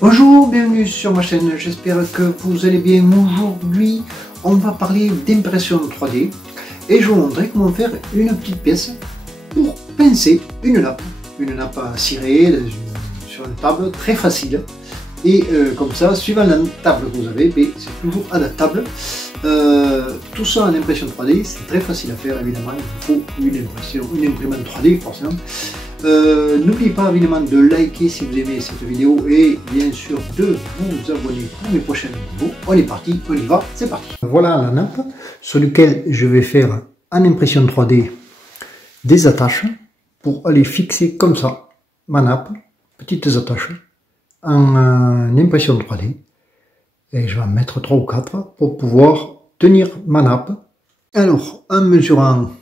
Bonjour, bienvenue sur ma chaîne, j'espère que vous allez bien. Aujourd'hui, on va parler d'impression 3D et je vais vous montrer comment faire une petite pièce pour pincer une nappe à cirer sur une table, très facile. Et comme ça, suivant la table que vous avez, c'est toujours adaptable. Tout ça en impression 3D, c'est très facile à faire évidemment, il faut une imprimante 3D forcément. N'oubliez pas évidemment de liker si vous aimez cette vidéo et bien sûr de vous abonner pour mes prochaines vidéos. On est parti, on y va, c'est parti. Voilà la nappe sur laquelle je vais faire en impression 3D des attaches pour aller fixer comme ça ma nappe, petites attaches en impression 3D. Et je vais en mettre 3 ou 4 pour pouvoir tenir ma nappe. Alors, en mesurant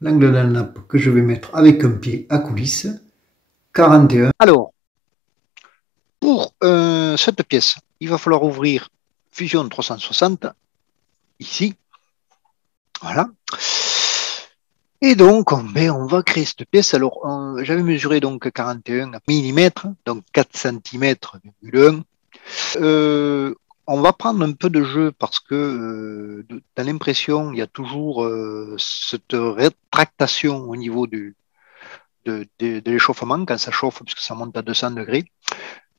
l'angle de la nappe que je vais mettre avec un pied à coulisse, 41. Alors, pour cette pièce, il va falloir ouvrir Fusion 360, ici. Voilà. Et donc, on va créer cette pièce. Alors, j'avais mesuré donc 41 mm, donc 4 cm,1. On va prendre un peu de jeu parce que dans l'impression, il y a toujours cette rétractation au niveau de l'échauffement quand ça chauffe, puisque ça monte à 200 degrés.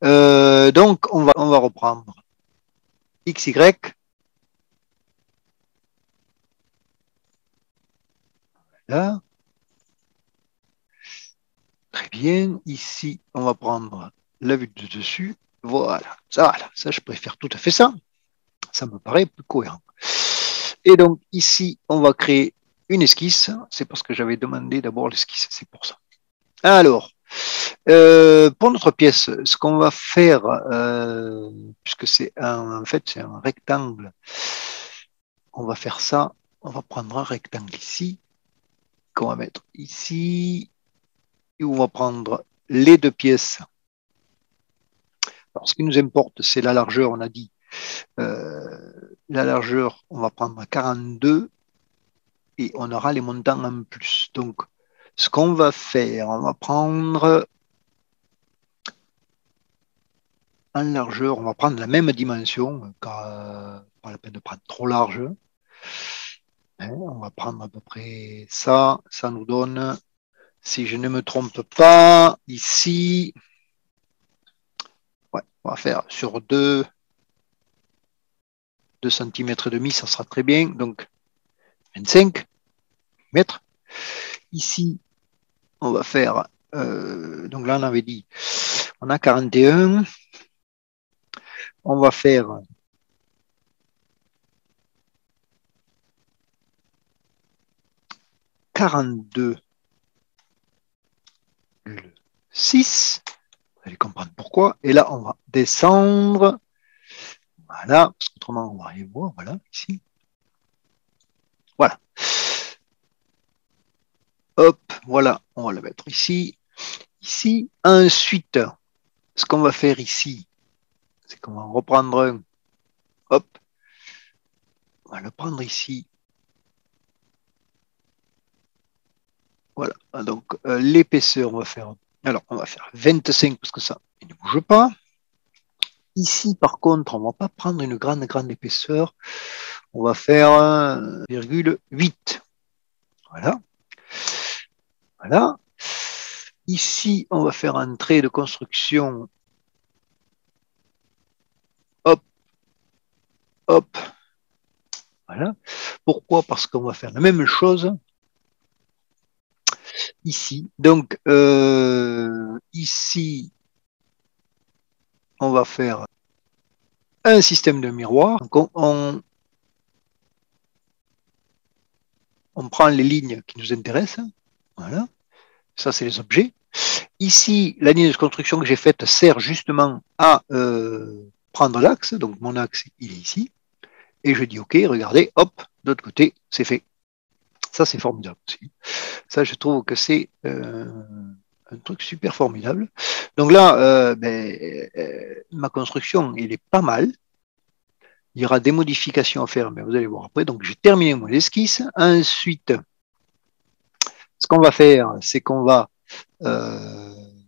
Donc, on va reprendre XY. Là. Très bien. Ici, on va prendre la vue de dessus. Voilà. Ça, je préfère tout à fait ça. Ça me paraît plus cohérent. Et donc, ici, on va créer une esquisse. C'est parce que j'avais demandé d'abord l'esquisse. C'est pour ça. Alors, pour notre pièce, ce qu'on va faire, puisque en fait, c'est un rectangle, on va faire ça. On va prendre un rectangle ici, qu'on va mettre ici, et on va prendre les deux pièces. Alors, ce qui nous importe, c'est la largeur, on a dit. La largeur, on va prendre 42 et on aura les montants en plus. Donc, ce qu'on va faire, on va prendre en largeur, on va prendre la même dimension, car pas la peine de prendre trop large. On va prendre à peu près ça. Ça nous donne, si je ne me trompe pas, ici, ouais, on va faire sur 2 cm et demi, ça sera très bien. Donc, 25 mètres. Ici, on va faire, donc là, on avait dit, on a 41. On va faire 42,6. Vous allez comprendre pourquoi. Et là, on va descendre. Voilà, parce qu'autrement, on va rien voir. Voilà, ici. Voilà. Hop, voilà, on va le mettre ici. Ici. Ensuite, ce qu'on va faire ici, c'est qu'on va reprendre un. Hop. On va le prendre ici. Voilà. Donc, l'épaisseur, on va faire. Alors, on va faire 25 parce que ça, il ne bouge pas. Ici, par contre, on ne va pas prendre une grande épaisseur. On va faire 1,8. Voilà. Voilà. Ici, on va faire un trait de construction. Hop. Hop. Voilà. Pourquoi? Parce qu'on va faire la même chose ici. Donc, ici, on va faire un système de miroir. Donc, on prend les lignes qui nous intéressent. Voilà. Ça, c'est les objets. Ici, la ligne de construction que j'ai faite sert justement à prendre l'axe. Donc, mon axe, il est ici. Et je dis OK, regardez, hop, de l'autre côté, c'est fait. Ça, c'est formidable aussi. Ça, je trouve que c'est un truc super formidable. Donc là, ma construction, elle est pas mal. Il y aura des modifications à faire, mais vous allez voir après. Donc, j'ai terminé mon esquisse. Ensuite, ce qu'on va faire, c'est qu'on va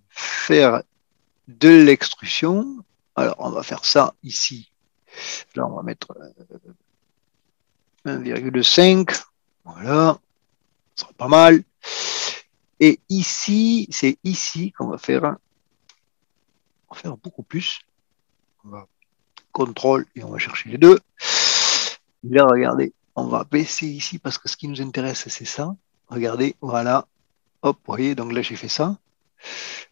faire de l'extrusion. Alors, on va faire ça ici. Là, on va mettre 1,5. Voilà, ça sera pas mal. Et ici, c'est ici qu'on va faire beaucoup plus. On va contrôle et on va chercher les deux. Là, regardez, on va baisser ici parce que ce qui nous intéresse, c'est ça. Regardez, voilà. Hop, vous voyez, donc là, j'ai fait ça.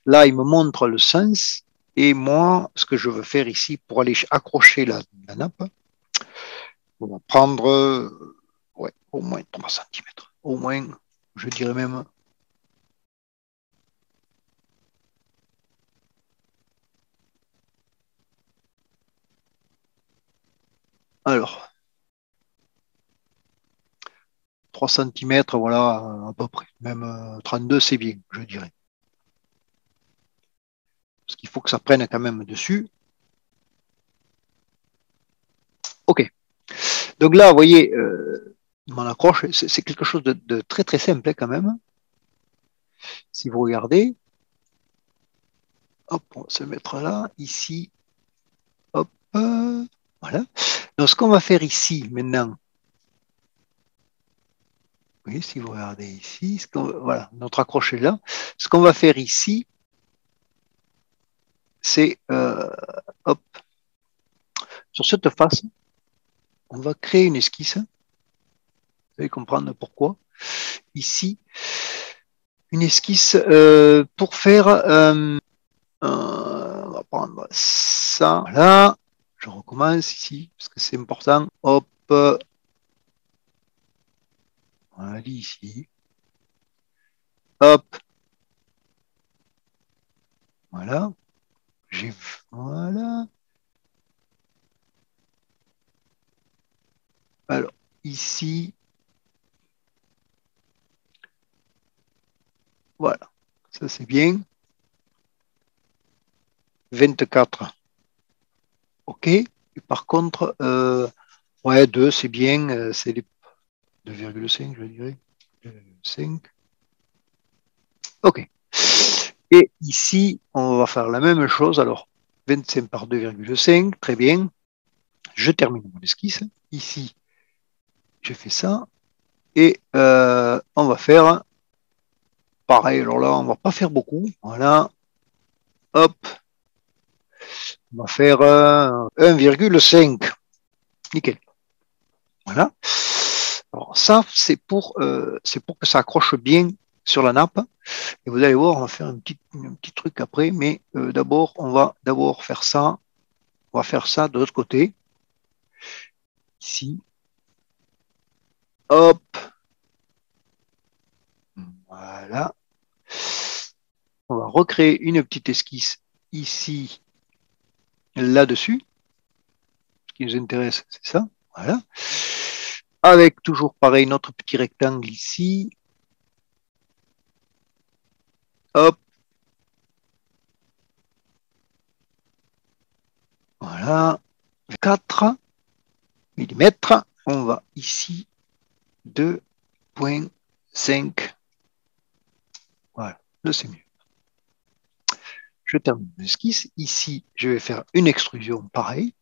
Là, il me montre le sens. Et moi, ce que je veux faire ici, pour aller accrocher la nappe, on va prendre ouais, au moins 3 cm. Au moins, je dirais même. Alors, 3 cm, voilà, à peu près. Même 32, c'est bien, je dirais. Parce qu'il faut que ça prenne quand même dessus. OK. Donc là, vous voyez, mon accroche, c'est quelque chose de très très simple hein, quand même. Si vous regardez, hop, on va se mettre là, ici, hop, voilà. Donc ce qu'on va faire ici maintenant, oui, si vous regardez ici, voilà, notre accroche est là. Ce qu'on va faire ici, c'est, hop, sur cette face, on va créer une esquisse. Vous allez comprendre pourquoi. Ici, une esquisse pour faire, on va prendre ça, voilà. Je recommence ici, parce que c'est important. Hop, on va aller ici. Hop, voilà. Voilà. Alors, ici, voilà. Ça, c'est bien. 24. OK. Et par contre, ouais, 2, c'est bien. C'est les 2,5, je dirais. 5. OK. Et ici, on va faire la même chose. Alors, 25 par 2,5, très bien. Je termine mon esquisse. Ici, je fais ça. Et on va faire pareil. Alors là, on va pas faire beaucoup. Voilà. Hop. On va faire 1,5. Nickel. Voilà. Alors ça, c'est pour que ça accroche bien sur la nappe. Et vous allez voir, on va faire un petit truc après. Mais d'abord, on va d'abord faire ça. On va faire ça de l'autre côté. Ici. Hop. Voilà. On va recréer une petite esquisse ici, là-dessus. Ce qui nous intéresse, c'est ça. Voilà. Avec toujours pareil, notre petit rectangle ici. Hop. Voilà. 4 millimètres. On va ici 2,5. Voilà. Là, c'est mieux. Je termine l'esquisse. Ici, je vais faire une extrusion pareil.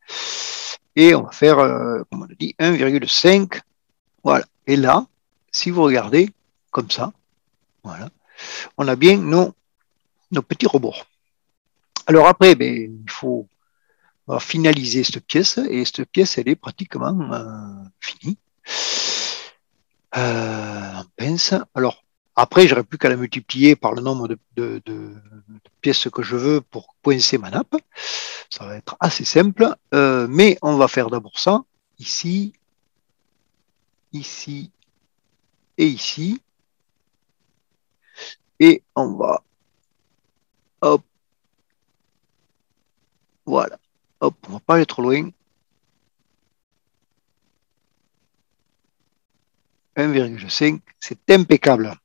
Et on va faire, comme on a dit, 1,5. Voilà. Et là, si vous regardez, comme ça, voilà, on a bien nos petits rebords. Alors après, ben, il faut finaliser cette pièce, et cette pièce, elle est pratiquement finie. En pince. Alors, après, j'aurais plus qu'à la multiplier par le nombre de pièces que je veux pour coincer ma nappe. Ça va être assez simple, mais on va faire d'abord ça, ici, ici et ici. Et on va, hop, voilà. Hop, on va pas aller trop loin. 1,5, c'est impeccable.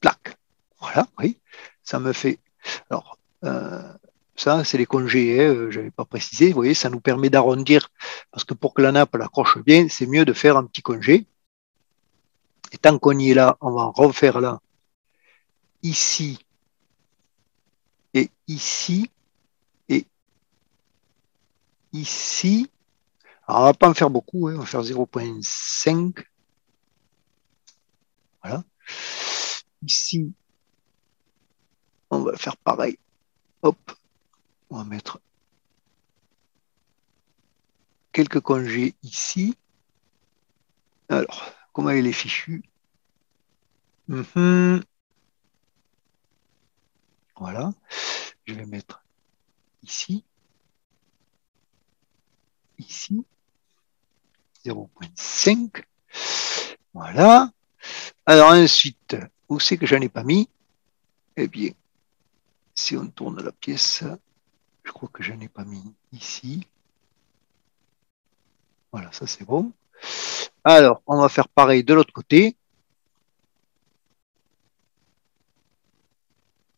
Plaque. Voilà, oui. Ça me fait. Alors, ça, c'est les congés, hein, je n'avais pas précisé. Vous voyez, ça nous permet d'arrondir, parce que pour que la nappe accroche bien, c'est mieux de faire un petit congé. Et tant qu'on y est là, on va en refaire là, ici et ici. Et ici. Alors, on ne va pas en faire beaucoup, hein, on va faire 0,5. Voilà. Ici, on va faire pareil. Hop, on va mettre quelques congés ici. Alors, comment il est fichu? Voilà. Je vais mettre ici, ici, 0,5. Voilà. Alors ensuite, où c'est que j'en ai pas mis? Eh bien, si on tourne la pièce, je crois que je n'ai pas mis ici. Voilà, ça c'est bon. Alors, on va faire pareil de l'autre côté.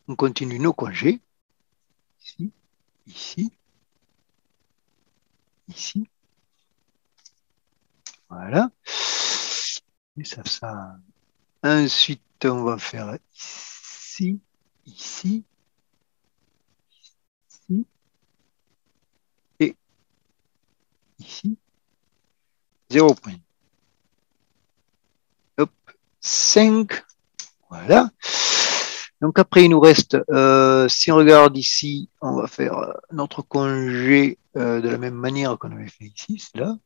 On continue nos congés. Ici, ici, ici. Voilà. Et ça. Ensuite, on va faire ici, ici, ici et ici. 0,5. Voilà. Donc après, il nous reste, si on regarde ici, on va faire notre congé de la même manière qu'on avait fait ici, c'est là.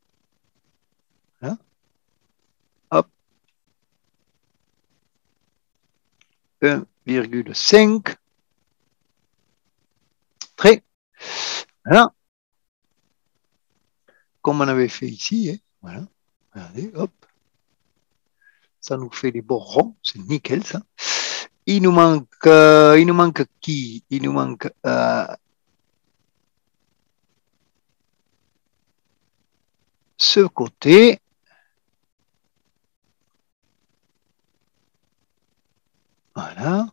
Voilà. Hop. 1,5. Très. Voilà. Comme on avait fait ici. Hein. Voilà. Regardez, hop. Ça nous fait des bords ronds. C'est nickel, ça. Il nous manque qui? Il nous manque ce côté. Voilà.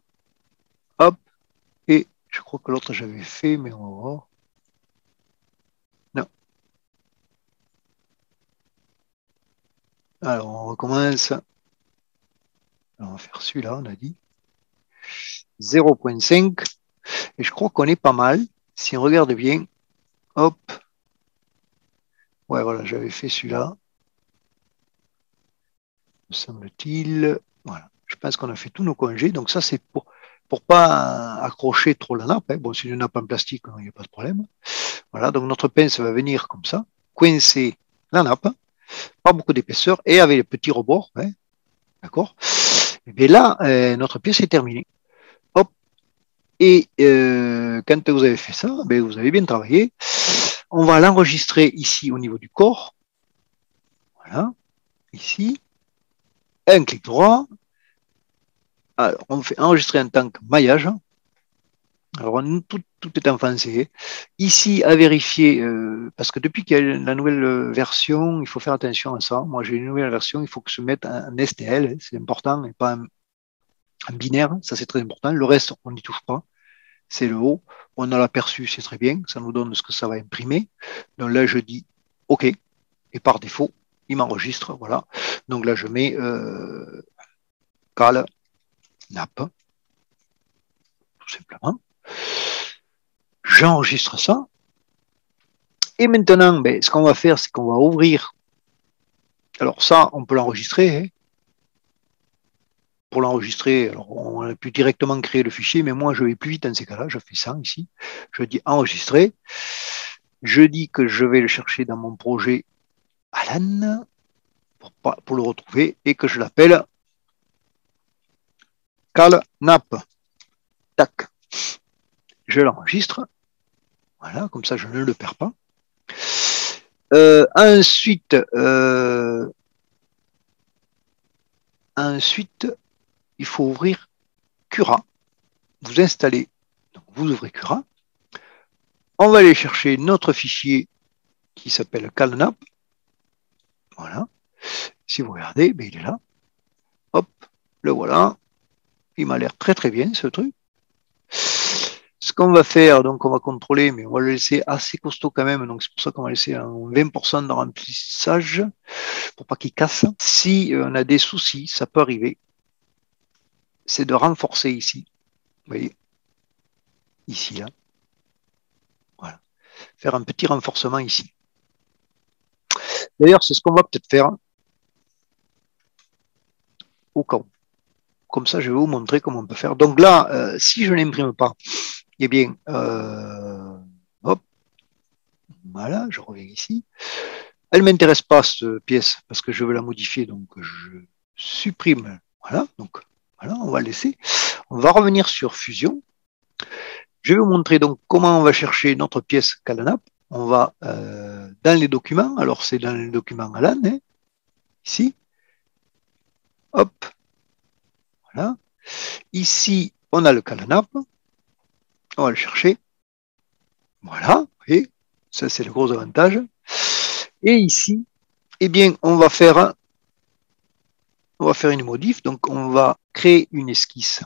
Hop. Et je crois que l'autre j'avais fait, mais on va voir. Non. Alors, on recommence. On va faire celui-là, on a dit. 0,5. Et je crois qu'on est pas mal. Si on regarde bien, hop. Ouais, voilà, j'avais fait celui-là. Me semble-t-il. Voilà. Je pense qu'on a fait tous nos congés. Donc ça, c'est pour pas accrocher trop la nappe. Hein. Bon, c'est une nappe en plastique, il n'y a pas de problème. Voilà, donc notre pince va venir comme ça, coincer la nappe, pas beaucoup d'épaisseur, et avec les petits rebords. Hein. D'accord. Et bien là, notre pièce est terminée. Hop. Et quand vous avez fait ça, ben, vous avez bien travaillé. On va l'enregistrer ici au niveau du corps. Voilà, ici. Un clic droit. Alors, on fait enregistrer en tant que maillage. Alors, tout est en français. Ici, à vérifier, parce que depuis qu'il y a la nouvelle version, il faut faire attention à ça. Moi, j'ai une nouvelle version, il faut que je mette un STL, c'est important, et pas un binaire. Ça, c'est très important. Le reste, on n'y touche pas. C'est le haut. On a l'aperçu, c'est très bien. Ça nous donne ce que ça va imprimer. Donc là, je dis OK. Et par défaut, il m'enregistre. Voilà. Donc là, je mets cal, nap, tout simplement. J'enregistre ça. Et maintenant, ben, ce qu'on va faire, c'est qu'on va ouvrir. Alors ça, on peut l'enregistrer. Hein. Pour l'enregistrer, alors on a pu directement créer le fichier, mais moi, je vais plus vite dans ces cas-là. Je fais ça ici. Je dis enregistrer. Je dis que je vais le chercher dans mon projet Alan pour le retrouver et que je l'appelle CalNap. Tac. Je l'enregistre. Voilà, comme ça, je ne le perds pas. Ensuite, il faut ouvrir Cura. Vous installez, donc vous ouvrez Cura. On va aller chercher notre fichier qui s'appelle CalNap. Voilà. Si vous regardez, ben, il est là. Hop, le voilà. Il m'a l'air très très bien ce truc. Ce qu'on va faire, donc on va contrôler, mais on va le laisser assez costaud quand même. Donc c'est pour ça qu'on va laisser un 20% de remplissage pour pas qu'il casse. Si on a des soucis, ça peut arriver. C'est de renforcer ici. Vous voyez, ici là. Voilà. faire un petit renforcement ici. D'ailleurs, c'est ce qu'on va peut-être faire au cas où. Comme ça, je vais vous montrer comment on peut faire. Donc là, si je n'imprime pas, eh bien, hop, voilà, je reviens ici. Elle ne m'intéresse pas, cette pièce, parce que je veux la modifier, donc je supprime. Voilà, donc voilà, on va laisser. On va revenir sur Fusion. Je vais vous montrer donc comment on va chercher notre pièce Calenap. On va dans les documents, alors c'est dans les documents Alan, hein, ici. Hop, voilà. Ici, on a le Calenap. On va le chercher. Voilà, vous voyez, ça c'est le gros avantage. Et ici, eh bien, on va faire une modif, donc on va créer une esquisse.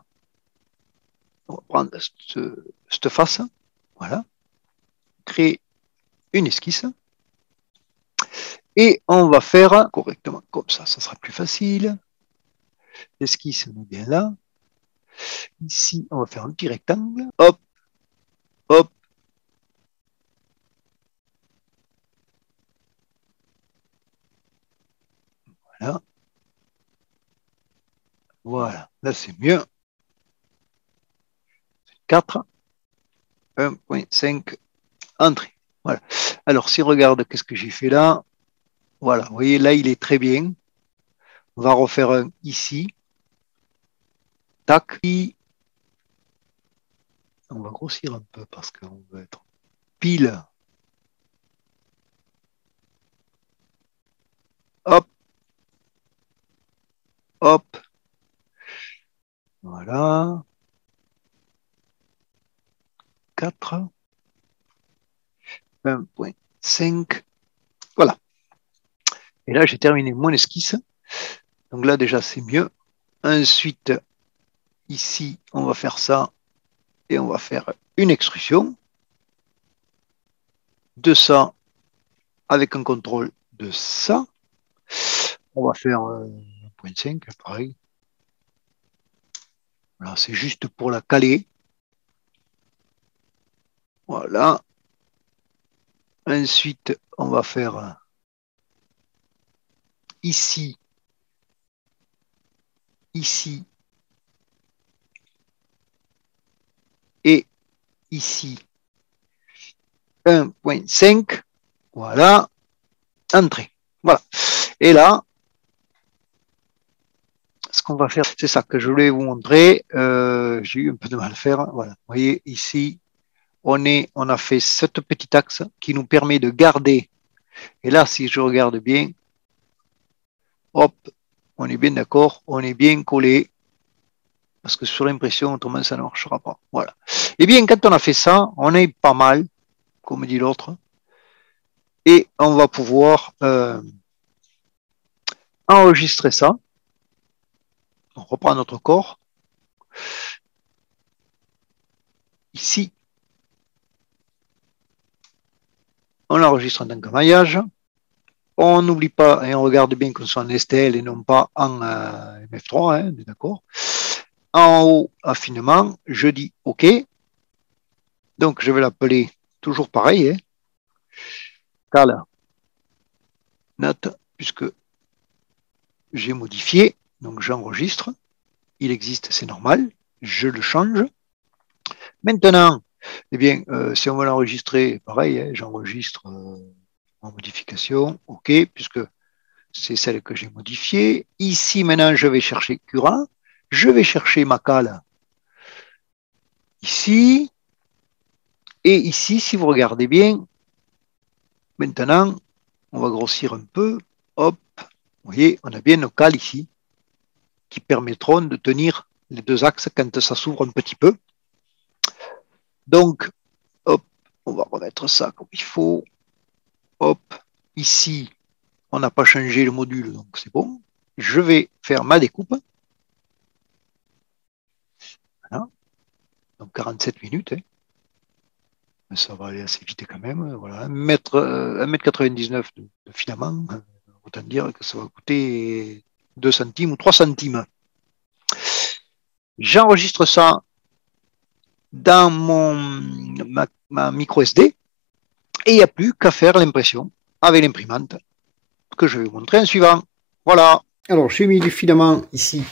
On va prendre cette face, voilà, créer une esquisse. Et on va faire correctement comme ça sera plus facile. L'esquisse, on est bien là. Ici, on va faire un petit rectangle. Hop, hop. Voilà. Voilà, là c'est mieux. 4, 1.5, entrée. Voilà. Alors, si on regarde, qu'est-ce que j'ai fait là? Voilà, vous voyez, là, il est très bien. On va refaire un ici. Tac. On va grossir un peu parce qu'on veut être pile. Hop. Hop. Voilà. 4. 1.5. Voilà. Et là, j'ai terminé mon esquisse. Donc là, déjà, c'est mieux. Ensuite, ici, on va faire ça. Et on va faire une extrusion de ça avec un contrôle de ça. On va faire 1.5, pareil. Voilà, c'est juste pour la caler. Voilà. Ensuite, on va faire ici, ici et ici 1.5. Voilà. Entrée. Voilà. Et là, ce qu'on va faire, c'est ça que je voulais vous montrer. J'ai eu un peu de mal à faire. Voilà. Vous voyez, ici, on a fait cette petite axe qui nous permet de garder. Et là, si je regarde bien, hop, on est bien d'accord, on est bien collé. Parce que sur l'impression, autrement, ça ne marchera pas. Voilà. Et bien, quand on a fait ça, on est pas mal, comme dit l'autre. Et on va pouvoir enregistrer ça. On reprend notre corps. Ici, on l'enregistre en tant que maillage. On n'oublie pas et on regarde bien qu'on soit en STL et non pas en MF3, hein, d'accord. En haut, affinement, je dis OK. Donc, je vais l'appeler toujours pareil, hein, Cal note, puisque j'ai modifié. Donc, j'enregistre. Il existe, c'est normal. Je le change. Maintenant, eh bien, si on veut l'enregistrer, pareil, hein, j'enregistre en modification, OK, puisque c'est celle que j'ai modifiée. Ici, maintenant, je vais chercher Cura. Je vais chercher ma cale ici. Et ici, si vous regardez bien, maintenant, on va grossir un peu. Hop, vous voyez, on a bien nos cales ici qui permettront de tenir les deux axes quand ça s'ouvre un petit peu. Donc, hop, on va remettre ça comme il faut. Hop, ici, on n'a pas changé le module, donc c'est bon. Je vais faire ma découpe. Voilà. Donc 47 minutes. Hein. Mais ça va aller assez vite quand même. Voilà. 1,99 m de filament. Autant dire que ça va coûter 2 centimes ou 3 centimes. J'enregistre ça dans ma micro SD. Et il n'y a plus qu'à faire l'impression avec l'imprimante que je vais vous montrer en suivant. Voilà. Alors j'ai mis les filaments ici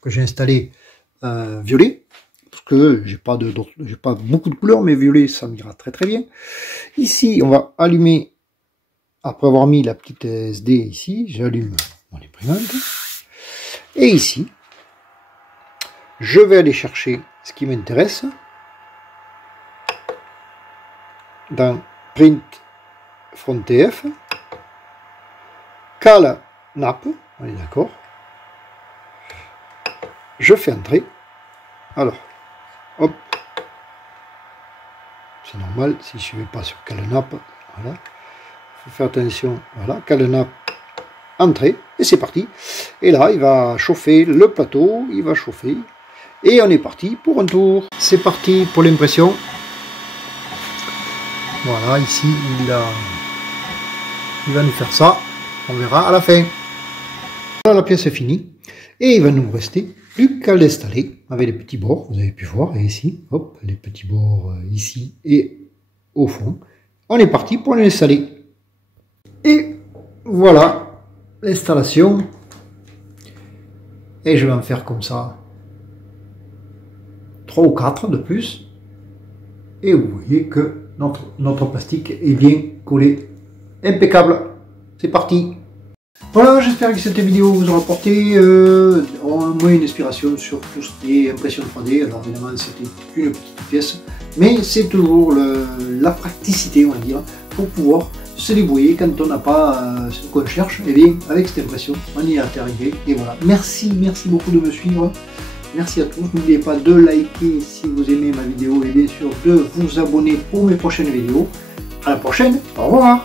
que j'ai installé violet, parce que j'ai pas beaucoup de couleurs, mais violet ça m'ira très très bien. Ici on va allumer, après avoir mis la petite SD ici, j'allume mon imprimante. Et ici, je vais aller chercher ce qui m'intéresse dans Print Front TF, cale nappe, on est d'accord. Je fais entrer. Alors, hop, c'est normal si je ne vais pas sur cale nappe. Voilà, faut faire attention. Voilà, cale nappe, entrée, et c'est parti. Et là, il va chauffer le plateau, il va chauffer, et on est parti pour un tour. C'est parti pour l'impression. Voilà, ici, il va nous faire ça. On verra à la fin. Voilà, la pièce est finie. Et il va nous rester plus qu'à l'installer avec les petits bords. Vous avez pu voir. Et ici, hop, les petits bords ici et au fond. On est parti pour l'installer. Et voilà l'installation. Et je vais en faire comme ça 3 ou 4 de plus. Et vous voyez que notre plastique est bien collé. Impeccable. C'est parti. Voilà, j'espère que cette vidéo vous aura apporté au moins une inspiration sur tout ce qui est impression 3D. Alors évidemment c'était une petite pièce, mais c'est toujours la praticité, on va dire, pour pouvoir se débrouiller quand on n'a pas ce qu'on cherche. Et bien avec cette impression, on y est arrivé. Et voilà, merci beaucoup de me suivre. Merci à tous. N'oubliez pas de liker si vous aimez ma vidéo et bien sûr de vous abonner pour mes prochaines vidéos. À la prochaine, au revoir.